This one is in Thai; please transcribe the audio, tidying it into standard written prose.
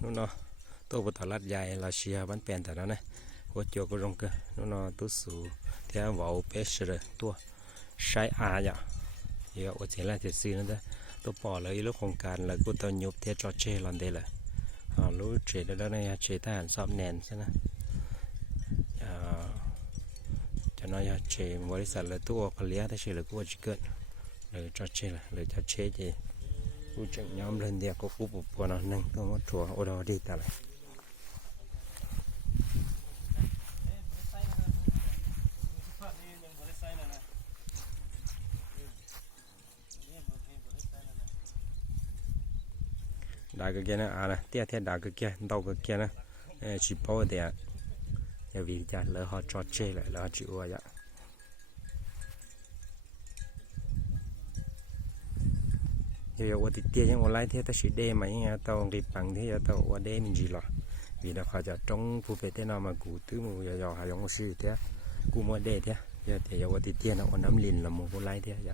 นู่นเนาะตัวบทลัดใหญ่เราเชียร์บ้านแปลนแต่นั้นนะหัวโจก็ลงกันนู่นเนาะตัวสูเที่ยวว่าวเป็ดเลยตัวใช้อาอย่างเยอะว่าเจ๋งแล้วจะซื้อนั่นเด้อตัวปอเลยลูกโครงการเลยกูตัวยุบเที่ยวจอเช่ลอนเดเลยรู้เฉดแล้วเนี่ยเฉดทหารสอบแนนใช่ไหมจะน้อยเฉดบริษัทเลยตัวผลิตได้เฉดเลยกูจะเกิดเลยจอเช่เลยจะเช่เจกูจะย้อมเล่นเดียวก็กูปุบปนนั่งตัวมัดถั่วโอดอดีแต่ละด่าก็แก่นะนะเตี้ยเตี้ยด่าก็แก่ดาวก็แก่นะชิปเอาเดียอย่าวิจารณ์เลยเขาจอดเช่เลยแล้วจิ๋วอ่ะอย่าว่าติดเตี้ยยังว่าไล่เตี้ยแต่สีเดย์ไหมเนี่ยตองรีบปังที่จะตองว่าเดย์มันจีหรอvì nó khó cho trong phụ phép thế nào mà cụ tứ một giờ hay giống một sự thế cụ mua đề thế giờ thì giờ thì tiền nó nắm liền là một cái lái thế giờ